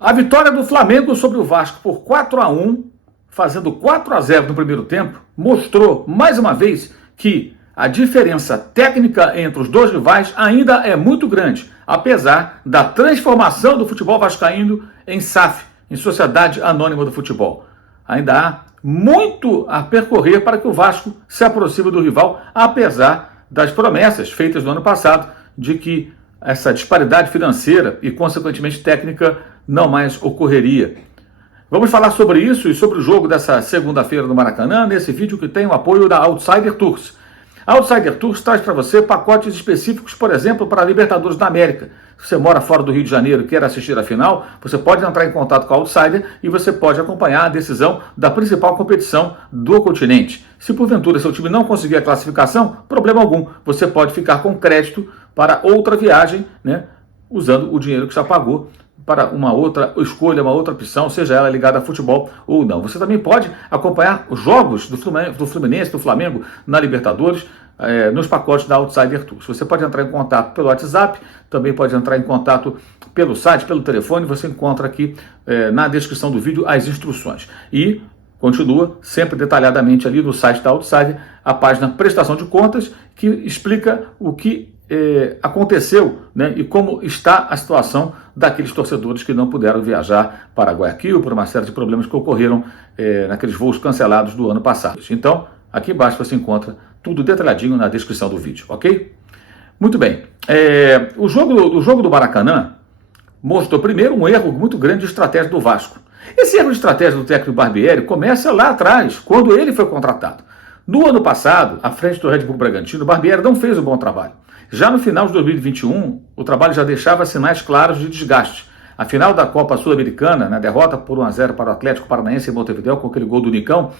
A vitória do Flamengo sobre o Vasco por 4-1, fazendo 4-0 no primeiro tempo, mostrou mais uma vez que a diferença técnica entre os dois rivais ainda é muito grande, apesar da transformação do futebol vascaíno em SAF, em Sociedade Anônima do Futebol. Ainda há muito a percorrer para que o Vasco se aproxime do rival, apesar das promessas feitas no ano passado de que essa disparidade financeira e, consequentemente, técnica não mais ocorreria. Vamos falar sobre isso e sobre o jogo dessa segunda-feira no Maracanã, nesse vídeo que tem o apoio da Outsider Tours. A Outsider Tours traz para você pacotes específicos, por exemplo, para a Libertadores da América. Se você mora fora do Rio de Janeiro e quer assistir a final, você pode entrar em contato com a Outsider e você pode acompanhar a decisão da principal competição do continente. Se porventura seu time não conseguir a classificação, problema algum, você pode ficar com crédito para outra viagem, né, usando o dinheiro que já pagou para uma outra escolha, uma outra opção, seja ela ligada a futebol ou não. Você também pode acompanhar os jogos do Fluminense, do Flamengo na Libertadores, nos pacotes da Outsider Tours. Você pode entrar em contato pelo WhatsApp, também pode entrar em contato pelo site, pelo telefone, você encontra aqui na descrição do vídeo as instruções. E continua sempre detalhadamente ali no site da Outsider a página Prestação de Contas, que explica o que aconteceu, né, e como está a situação daqueles torcedores que não puderam viajar para Guayaquil por uma série de problemas que ocorreram naqueles voos cancelados do ano passado. Então, aqui embaixo você encontra tudo detalhadinho na descrição do vídeo, ok? Muito bem. O jogo do Maracanã mostrou primeiro um erro muito grande de estratégia do Vasco. Esse erro de estratégia do técnico Barbieri começa lá atrás, quando ele foi contratado. No ano passado, à frente do Red Bull Bragantino, o Barbieri não fez um bom trabalho. Já no final de 2021, o trabalho já deixava sinais claros de desgaste. A final da Copa Sul-Americana, na derrota por 1-0 para o Atlético Paranaense em Montevidéu, com aquele gol do Nicão,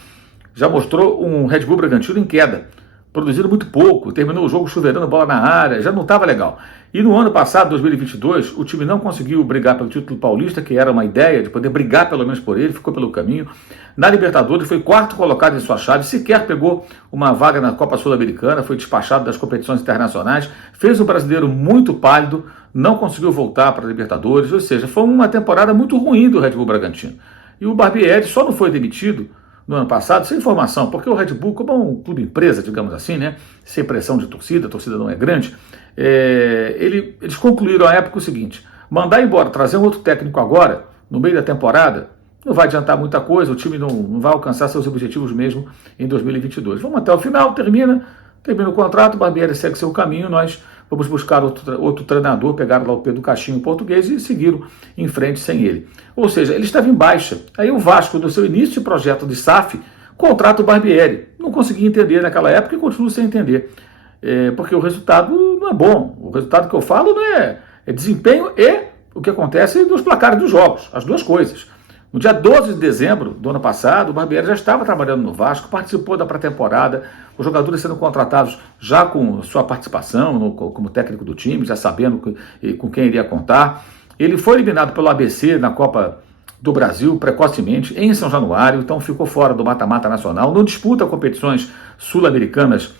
já mostrou um Red Bull Bragantino em queda, produzindo muito pouco, terminou o jogo chuveirando bola na área, já não estava legal. E no ano passado, 2022, o time não conseguiu brigar pelo título paulista, que era uma ideia de poder brigar pelo menos por ele, ficou pelo caminho. Na Libertadores foi quarto colocado em sua chave, sequer pegou uma vaga na Copa Sul-Americana, foi despachado das competições internacionais, fez um brasileiro muito pálido, não conseguiu voltar para a Libertadores, ou seja, foi uma temporada muito ruim do Red Bull Bragantino. E o Barbieri só não foi demitido no ano passado, sem informação, porque o Red Bull, como é um clube empresa, digamos assim, né, sem pressão de torcida, a torcida não é grande, eles concluíram à época o seguinte: mandar embora, trazer um outro técnico agora, no meio da temporada, não vai adiantar muita coisa, o time não vai alcançar seus objetivos mesmo em 2022. Vamos até o final, termina o contrato, o Barbieri segue seu caminho, nós vamos buscar outro treinador, pegaram lá o Pedro Caixinho português e seguiram em frente sem ele. Ou seja, ele estava em baixa. Aí o Vasco, no seu início de projeto de SAF, contrata o Barbieri. Não conseguia entender naquela época e continuo sem entender. Porque o resultado não é bom. O resultado que eu falo não é desempenho e o que acontece nos placares dos jogos, as duas coisas. No dia 12 de dezembro do ano passado, o Barbieri já estava trabalhando no Vasco, participou da pré-temporada, os jogadores sendo contratados já com sua participação como técnico do time, já sabendo com quem iria contar. Ele foi eliminado pelo ABC na Copa do Brasil precocemente, em São Januário, então ficou fora do mata-mata nacional, não disputa competições sul-americanas,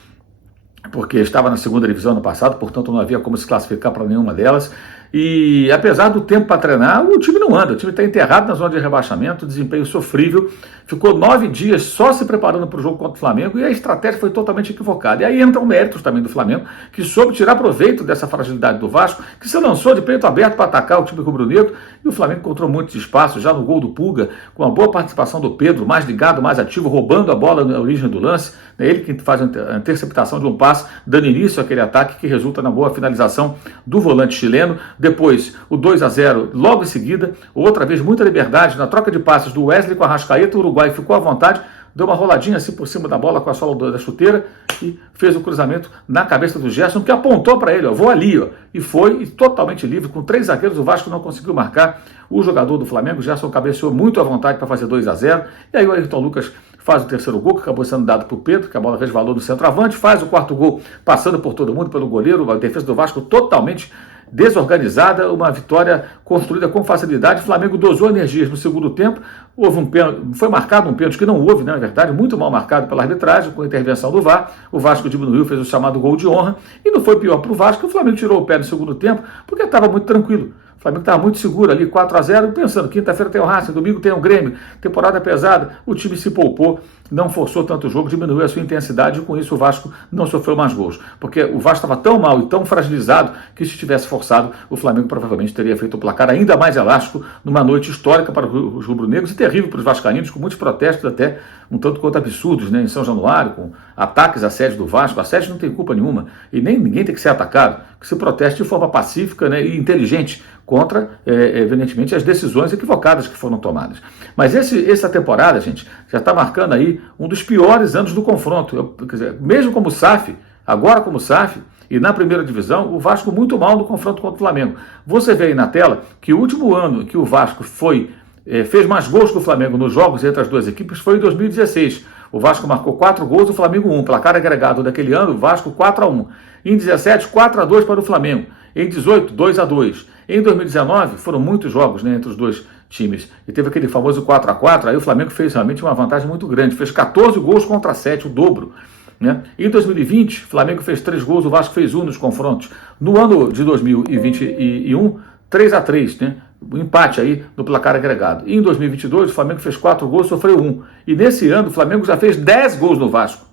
porque estava na segunda divisão no passado, portanto não havia como se classificar para nenhuma delas. E apesar do tempo para treinar, o time não anda, o time está enterrado na zona de rebaixamento, desempenho sofrível, ficou 9 dias só se preparando para o jogo contra o Flamengo e a estratégia foi totalmente equivocada. E aí entram méritos também do Flamengo, que soube tirar proveito dessa fragilidade do Vasco, que se lançou de peito aberto para atacar o time rubro-negro, e o Flamengo encontrou muitos espaços já no gol do Pulga, com a boa participação do Pedro, mais ligado, mais ativo, roubando a bola na origem do lance, é ele que faz a interceptação de um passe, dando início àquele ataque que resulta na boa finalização do volante chileno. Depois, o 2-0, logo em seguida, outra vez muita liberdade na troca de passes do Wesley com a Arrascaeta, o Uruguai ficou à vontade, deu uma roladinha assim por cima da bola com a sola da chuteira e fez o cruzamento na cabeça do Gerson, que apontou para ele, vou ali, e foi totalmente livre, com 3 zagueiros, o Vasco não conseguiu marcar o jogador do Flamengo, o Gerson cabeceou muito à vontade para fazer 2-0, e aí o Ayrton Lucas faz o terceiro gol, que acabou sendo dado para o Pedro, que a bola resvalou no centroavante, faz o quarto gol, passando por todo mundo, pelo goleiro, a defesa do Vasco totalmente desorganizada, uma vitória construída com facilidade. O Flamengo dosou energias no segundo tempo, houve um pênalti, foi marcado um pênalti que não houve, na verdade, muito mal marcado pela arbitragem, com a intervenção do VAR. O Vasco diminuiu, fez o chamado gol de honra, e não foi pior para o Vasco, o Flamengo tirou o pé no segundo tempo, porque estava muito tranquilo. O Flamengo estava muito seguro ali, 4-0, pensando, quinta-feira tem o Racing, domingo tem o Grêmio, temporada pesada, o time se poupou, não forçou tanto o jogo, diminuiu a sua intensidade e com isso o Vasco não sofreu mais gols. Porque o Vasco estava tão mal e tão fragilizado que se tivesse forçado, o Flamengo provavelmente teria feito o placar ainda mais elástico numa noite histórica para os rubro-negros e terrível para os vascaínos, com muitos protestos até um tanto quanto absurdos, né, em São Januário, com ataques à sede do Vasco. A sede não tem culpa nenhuma e nem ninguém tem que ser atacado, que se proteste de forma pacífica, né, e inteligente contra, evidentemente, as decisões equivocadas que foram tomadas. Mas essa temporada, gente, já está marcando aí um dos piores anos do confronto. Quer dizer, mesmo como SAF, agora como SAF, e na primeira divisão, o Vasco muito mal no confronto contra o Flamengo. Você vê aí na tela que o último ano que o Vasco fez mais gols que o Flamengo nos jogos entre as duas equipes foi em 2016. O Vasco marcou 4 gols, o Flamengo 1. Placar agregado daquele ano, o Vasco 4-1. Em 17, 4-2 para o Flamengo. Em 18, 2-2. Em 2019, foram muitos jogos, né, entre os dois times. E teve aquele famoso 4-4, aí o Flamengo fez realmente uma vantagem muito grande. Fez 14 gols contra 7, o dobro. Né? Em 2020, o Flamengo fez 3 gols, o Vasco fez 1 nos confrontos. No ano de 2021, 3-3, né? O empate aí no placar agregado. E em 2022, o Flamengo fez 4 gols, sofreu 1. E nesse ano, o Flamengo já fez 10 gols no Vasco.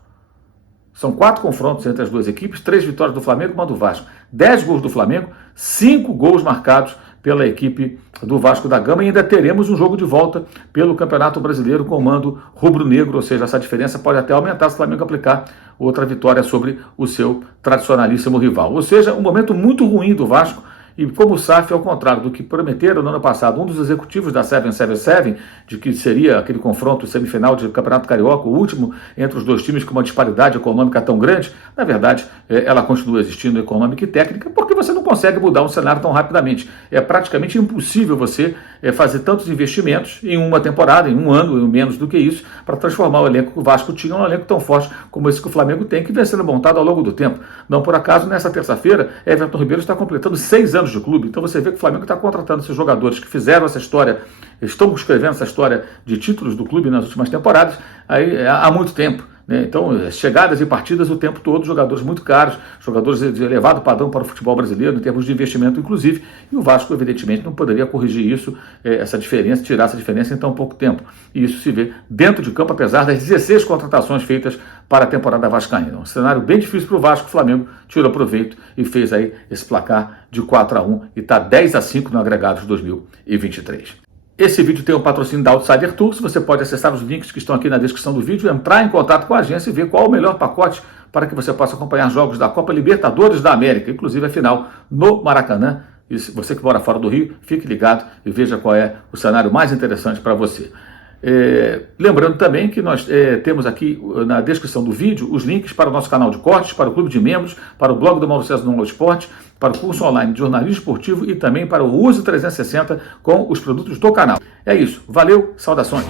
São 4 confrontos entre as duas equipes, 3 vitórias do Flamengo e uma do Vasco. 10 gols do Flamengo, 5 gols marcados pela equipe do Vasco da Gama, e ainda teremos um jogo de volta pelo Campeonato Brasileiro com mando rubro-negro, ou seja, essa diferença pode até aumentar se o Flamengo aplicar outra vitória sobre o seu tradicionalíssimo rival. Ou seja, um momento muito ruim do Vasco. E como o SAF, ao contrário do que prometeram no ano passado, um dos executivos da 777, de que seria aquele confronto semifinal de Campeonato Carioca, o último entre os dois times com uma disparidade econômica tão grande, na verdade, ela continua existindo econômica e técnica, porque você não consegue mudar um cenário tão rapidamente. É praticamente impossível você fazer tantos investimentos em uma temporada, em um ano, em menos do que isso, para transformar o elenco que o Vasco tinha em um elenco tão forte como esse que o Flamengo tem, que vem sendo montado ao longo do tempo. Não por acaso, nessa terça-feira, Everton Ribeiro está completando 6 anos de clube. Então você vê que o Flamengo está contratando esses jogadores que fizeram essa história, estão escrevendo essa história de títulos do clube nas últimas temporadas aí, há muito tempo. Né? Então, chegadas e partidas o tempo todo, jogadores muito caros, jogadores de elevado padrão para o futebol brasileiro, em termos de investimento, inclusive, e o Vasco, evidentemente, não poderia corrigir isso, essa diferença, tirar essa diferença em tão pouco tempo. E isso se vê dentro de campo, apesar das 16 contratações feitas para a temporada vascaína. Um cenário bem difícil para o Vasco. O Flamengo tirou proveito e fez aí esse placar de 4-1 e está 10-5 no agregado de 2023. Esse vídeo tem o patrocínio da Outsider Tours. Você pode acessar os links que estão aqui na descrição do vídeo, entrar em contato com a agência e ver qual o melhor pacote para que você possa acompanhar jogos da Copa Libertadores da América, inclusive a final no Maracanã. E se você que mora fora do Rio, fique ligado e veja qual é o cenário mais interessante para você. Lembrando também que nós temos aqui na descrição do vídeo os links para o nosso canal de cortes, para o clube de membros, para o blog do Mauro César no Esporte, para o curso online de jornalismo esportivo e também para o Uso 360 com os produtos do canal. É isso, valeu, saudações!